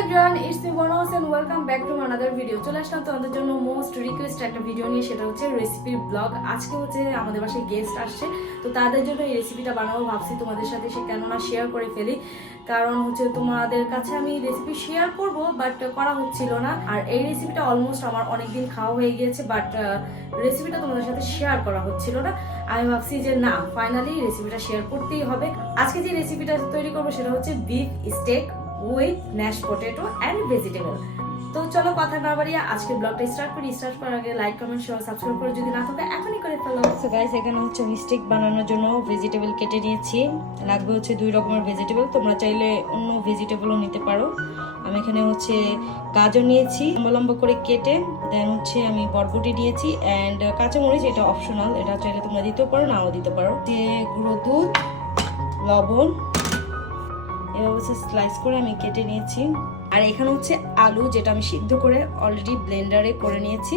Everyone it's me বনস and welcome back to another video চলে আসলাম তোমাদের জন্য মোস্ট রিকোয়েস্ট একটা ভিডিও নিয়ে, সেটা হচ্ছে রেসিপির ব্লগ আজকে হচ্ছে আমাদের বাসায় গেস্ট আসছে, তো তাদের জন্য এই রেসিপিটা বানাবো ভাবছি তোমাদের সাথে, সে কেননা শেয়ার করে ফেলি। কারণ হচ্ছে তোমাদের কাছে আমি রেসিপি শেয়ার করব বাট করা হচ্ছিল না। আর এই রেসিপিটা অলমোস্ট আমার অনেকদিন খাওয়া হয়ে গিয়েছে বাট রেসিপিটা তোমাদের সাথে শেয়ার করা হচ্ছিল না। আমি ভাবছি যে না ফাইনালি রেসিপিটা শেয়ার করতেই হবে। আজকে যে রেসিপিটা তৈরি করব, সেটা হচ্ছে beef steak with mash potato and vegetable তো চলো কথা না বাড়িয়ে আজকে ব্লগটা স্টার্ট করি। স্টার্ট করার আগে লাইক কমেন্ট শেয়ার সাবস্ক্রাইব করে যদি না থাকে, এখনই করে ফেলো। সো গাইস এখানে হচ্ছে আমি বানানোর জন্য ভেজিটেবল কেটে নিয়েছি। লাগবে হচ্ছে দুই রকমের ভেজিটেবল তোমরা চাইলে অন্য ভেজিটেবলও নিতে পারো। আমি এখানে হচ্ছে গাজর নিয়েছি, লম্বা করে কেটে দেন হচ্ছে আমি বরবটি নিয়েছি অ্যান্ড কাঁচামরিচ, এটা অপশনাল এটা চাইলে তোমরা দিতেও পারো, নাও দিতে পারো। যে গুঁড়ো দুধ, লবণ হচ্ছে স্লাইস করে আমি কেটে নিয়েছি। আর এখানে হচ্ছে আলু, যেটা আমি সিদ্ধ করে অলরেডি ব্লেন্ডারে করে নিয়েছি।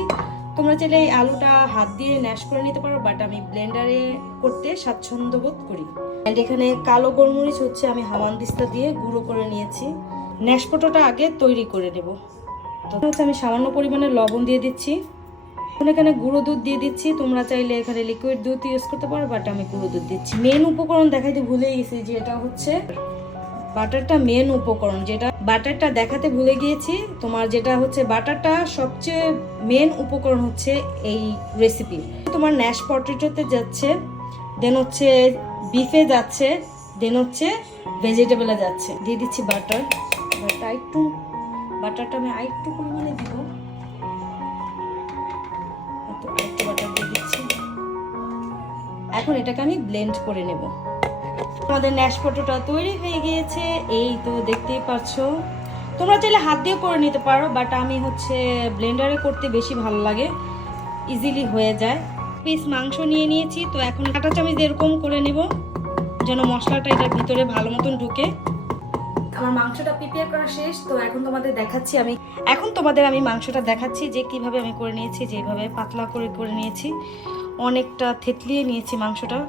তোমরা চাইলে এই আলুটা হাত দিয়ে ন্যাশ করে নিতে পারো বাট আমি ব্লেন্ডারে করতে স্বাচ্ছন্দ্য বোধ করি। অ্যান্ড এখানে কালো গোলমরিচ হচ্ছে আমি হাওয়ান দিস্তা দিয়ে গুঁড়ো করে নিয়েছি। ন্যাশ পোটোটা আগে তৈরি করে নেব। তো হচ্ছে আমি সামান্য পরিমাণে লবণ দিয়ে দিচ্ছি। এখন এখানে গুঁড়ো দুধ দিয়ে দিচ্ছি। তোমরা চাইলে এখানে লিকুইড দুধ ইউজ করতে পারো বাট আমি গুঁড়ো দুধ দিচ্ছি। মেন উপকরণ দেখাইতে ভুলে গেছি যে এটা হচ্ছে বাটারটা মেন উপকরণ, যেটা বাটারটা দেখাতে ভুলে গিয়েছি। তোমার যেটা হচ্ছে বাটারটা সবচেয়ে মেন উপকরণ হচ্ছে এই রেসিপি তোমার ন্যাশ পটেটোতে যাচ্ছে দেন হচ্ছে বিফে যাচ্ছে দেন হচ্ছে ভেজিটেবলে যাচ্ছে। দিয়ে দিচ্ছি বাটার বাটারটা একটু বাটারটা আমি আরেকটু পরিমাণে দিব। বাটার দিচ্ছি। এখন এটাকে আমি ব্লেন্ড করে নেব। আমাদের ন্যাশ পটোটা তৈরি হয়ে গিয়েছে। এই তো দেখতেই পাচ্ছ। তোমরা চাইলে হাত দিয়ে করে নিতে পারো বাট আমি হচ্ছে ব্লেন্ডারে করতে বেশি ভালো লাগে। ইজিলি হয়ে যায়। পিস মাংস নিয়ে নিয়েছি, তো এখন কাটা চামচ এরকম করে নেব, যেন মশলাটা এটার ভিতরে ভালো মতন ঢুকে। আমার মাংসটা প্রিপেয়ার করা শেষ, তো এখন তোমাদের দেখাচ্ছি আমি। এখন তোমাদের আমি মাংসটা দেখাচ্ছি যে কীভাবে আমি করে নিয়েছি, যেভাবে পাতলা করে করে নিয়েছি। অনেকটা থেতলিয়ে নিয়েছি মাংসটা।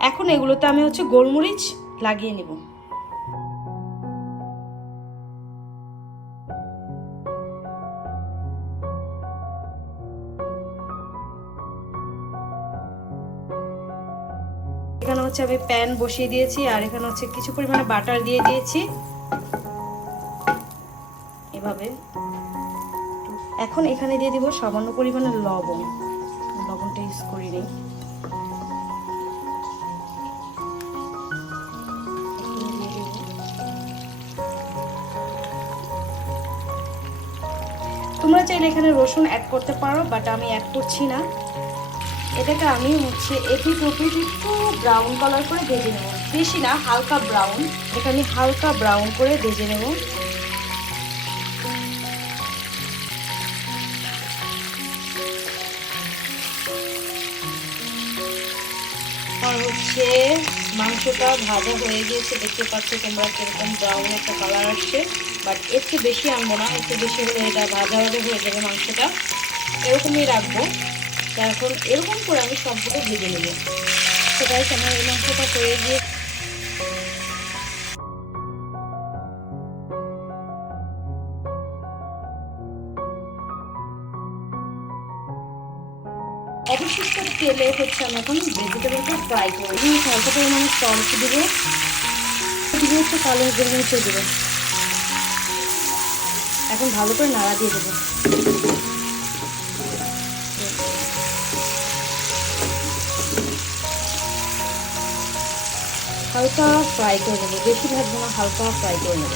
এখন এগুলোতে আমি হচ্ছে গোলমরিচ লাগিয়ে নেব। এখানে হচ্ছে আমি প্যান বসিয়ে দিয়েছি, আর এখানে হচ্ছে কিছু পরিমাণে বাটার দিয়ে দিয়েছি। এভাবে। এখন এখানে দিয়ে দিব সামান্য পরিমাণে লবণ। লবণটা ইউজ করি নেই তোমরা চাইলে এখানে রসুন অ্যাড করতে পারো বাট আমি অ্যাড করছি না। এটাকে আমি হচ্ছে এপি টপিট একটু ব্রাউন কালার করে ভেজে নেব। বেশি না, হালকা ব্রাউন এটা আমি হালকা ব্রাউন করে ভেজে নেব। আর হচ্ছে মাংসটা ভাজা হয়ে গিয়েছে, দেখতে পাচ্ছ তোমরা কীরকম ব্রাউন একটা কালার আসছে। বাট একটু বেশি আনব না, একটু বেশি হলে এটা ভাজা ভাজা হয়ে যাবে মাংসটা। এরকমই রাখব। এখন এরকম করে আমি সবগুলো ভেজে নেব। গাইস আমার এই মাংসটা হয়ে গিয়ে অবশিষ্ট তেলে হচ্ছে আমি এখন ভেজিটেবলটা ফ্রাই করব। এখানে হালকা পরিমাণে সল্ট দেবো। দিব হচ্ছে কালো গোলমরিচ দেবো। এখন ভালো করে নাড়া দিয়ে দেবো। হালকা ফ্রাই করে নেব। বেশি ভাজবো হালকা ফ্রাই করে নেব।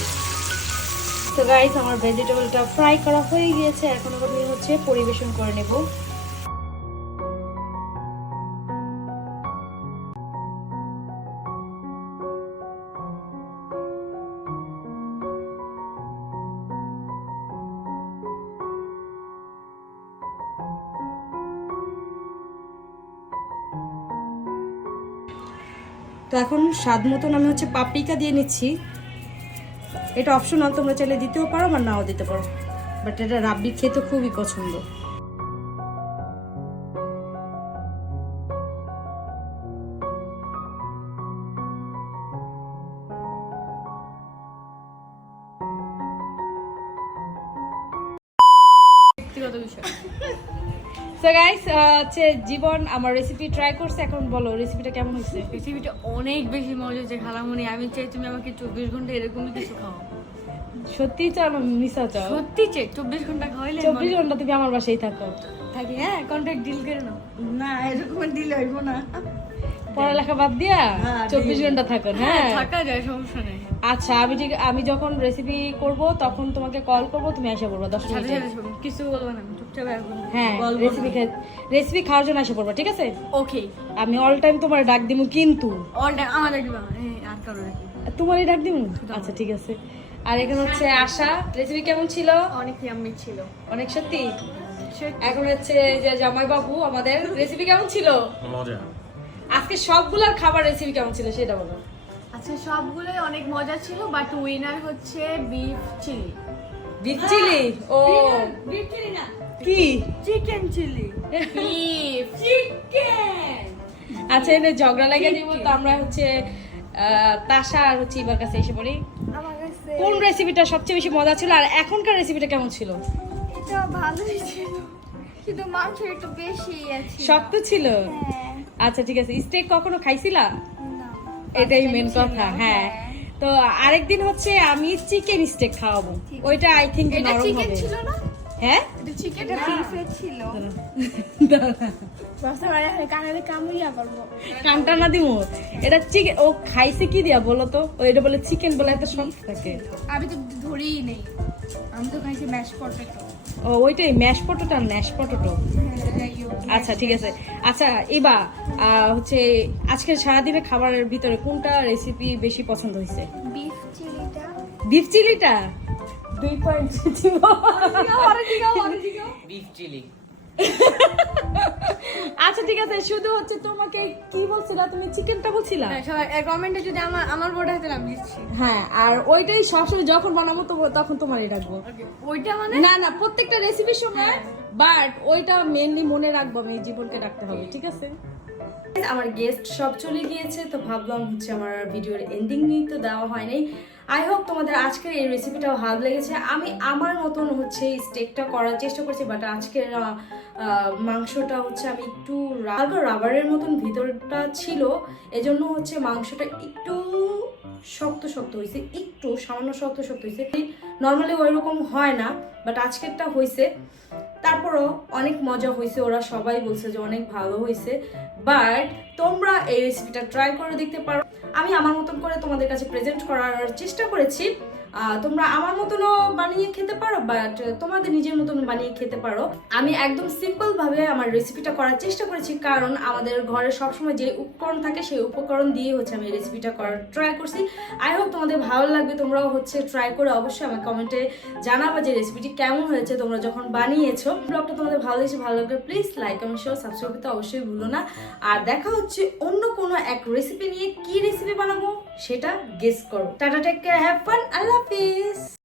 তো গাইস আমার ভেজিটেবলটা ফ্রাই করা হয়ে গিয়েছে। এখন আমি হচ্ছে পরিবেশন করে নেব। তো এখন স্বাদ মতন আমি হচ্ছে পাপড়িকা দিয়ে নিচ্ছি। এটা অপশনাল তোমরা চাইলে দিতেও পারো বা নাও দিতে পারো। বাট এটা রাব্বি খেতে খুবই পছন্দ। ব্যক্তিগত বিষয়। সো গাইস হচ্ছে জীবন আমার রেসিপি ট্রাই করছে। এখন বলো রেসিপিটা কেমন হয়েছে? রেসিপিটা অনেক বেশি মজা হচ্ছে খালামুনি আমি চাই তুমি আমাকে চব্বিশ ঘণ্টা এরকমই কিছু খাও। সত্যি চাও না মিশা চাও? সত্যি চাই চব্বিশ ঘণ্টা খাওয়াইলে চব্বিশ ঘণ্টা তুমি আমার বাসায় থাকো। থাকি হ্যাঁ কন্ট্যাক্ট ডিল করে নাও। না এরকম দিলে হইব না। পড়ালেখা বাদ দিয়া হ্যাঁ, চব্বিশ ঘণ্টা থাকো হ্যাঁ। থাকা যায় সমস্যা নেই। আচ্ছা আমি ঠিক আমি যখন রেসিপি করব তখন তোমাকে কল করব তুমি এসে পড়বা দশ মিনিটে। কিছু বলব না চুপচাপ হ্যাঁ রেসিপি রেসিপি খাওয়ার জন্য এসে পড়বা ঠিক আছে? ওকে আমি অল টাইম তোমার ডাক দিব কিন্তু। অল টাইম আমার একটু আর কারও নাকি তোমারই ডাক দিমু? আচ্ছা ঠিক আছে। আর এখানে হচ্ছে আশা। রেসিপি কেমন ছিল? অনেক ইয়াম্মি ছিল। অনেক সত্যি? এখন হচ্ছে যে জামাই বাবু আমাদের রেসিপি কেমন ছিল? মজা। আজকে সবগুলার খাবার রেসিপি কেমন ছিল সেটা বলো। আচ্ছা সবগুলোই অনেক মজা ছিল বাট উইনার হচ্ছে বিফ চিলি বিফ চিলি ও। বিফ চিলি না। কি? চিকেন চিলি বিফ চিকেন আচ্ছা এনে ঝগড়া লাগে দিব তো আমরা হচ্ছে তাসা আর হচ্ছে ইবার কাছে এসে পড়ি। আমার কাছে কোন রেসিপিটা সবচেয়ে বেশি মজা ছিল আর এখনকার রেসিপিটা কেমন ছিল? এটা ভালোই ছিল কিন্তু মাংস একটু বেশি আছে। শক্ত ছিল? হ্যাঁ। আচ্ছা ঠিক আছে। স্টেক কখনো খাইছিলা? এটাই মেন কথা হ্যাঁ। তো আরেকদিন হচ্ছে আমি চিকেন স্টেক খাওয়াবো। ওইটা আই থিঙ্ক নরম হবে। ছিল না? হ্যাঁ? ছিল। কামটা না দিমু? এটা চিকেন ও খাইছে কি দিয়া বলো তো? ও এটা বলে চিকেন বলে এত থাকে। আমি তো ধরেই নেই। আমি তো খাইছি ম্যাশ পটেটো ও ওইটাই ম্যাশ পটোটা ম্যাশ পটোটো আচ্ছা ঠিক আছে। আচ্ছা এবা হচ্ছে আজকে সারাদিনে খাবারের ভিতরে কোনটা রেসিপি বেশি পছন্দ হয়েছে? বিফ চিলিটা বিফ চিলিটা দুই পয়েন্ট বিফ চিলি আচ্ছা ঠিক আছে শুধু হচ্ছে তোমাকে কি বলছিলা? তুমি চিকেনটা বলছিলা? হ্যাঁ, কমেন্টে যদি আমার আমার বড় হাতে নাম দিচ্ছি। হ্যাঁ আর ওইটাই সবসময় যখন বানাবো তো তখন তোমারই রাখব। ওইটা মানে? না না প্রত্যেকটা রেসিপির সময় বাট ওইটা মেনলি মনে রাখব আমি জীবনকে রাখতে হবে ঠিক আছে? আমার গেস্ট সব চলে গিয়েছে, তো ভাবলাম হচ্ছে আমার ভিডিওর এন্ডিং নিয়ে তো দেওয়া হয়নি আই হোপ তোমাদের আজকের এই রেসিপিটাও ভালো লেগেছে। আমি আমার মতন হচ্ছে স্টেকটা করার চেষ্টা করছি বাট আজকের মাংসটা হচ্ছে আমি একটু হালকা রাবারের মতন ভিতরটা ছিল, এজন্য হচ্ছে মাংসটা একটু শক্ত শক্ত হয়েছে একটু সামান্য শক্ত শক্ত হয়েছে নর্মালি ওই রকম হয় না বাট আজকেরটা হয়েছে তারপরও অনেক মজা হয়েছে ওরা সবাই বলছে যে অনেক ভালো হয়েছে বাট তোমরা এই রেসিপিটা ট্রাই করে দেখতে পারো। আমি আমার মতন করে তোমাদের কাছে প্রেজেন্ট করার চেষ্টা করেছি। তোমরা আমার মতনও বানিয়ে খেতে পারো বাট তোমাদের নিজের মতন বানিয়ে খেতে পারো। আমি একদম সিম্পল ভাবে আমার রেসিপিটা করার চেষ্টা করেছি, কারণ আমাদের ঘরে সবসময় যে উপকরণ থাকে, সেই উপকরণ দিয়ে হচ্ছে আমি রেসিপিটা করার ট্রাই করছি। আই হোপ তোমাদের ভালো লাগবে, তোমরাও হচ্ছে ট্রাই করে অবশ্যই আমার কমেন্টে জানাবা যে রেসিপিটি কেমন হয়েছে, তোমরা যখন বানিয়েছো। ব্লগটা তোমাদের ভালো লেগেছে, ভালো লাগবে please like comment share subscribe করতে অবশ্যই ভুলো না। আর দেখা হচ্ছে অন্য কোনো এক রেসিপি নিয়ে, কি রেসিপি বানাবো? সেটা গেস করো। Tata take care have fun Allah Hafiz.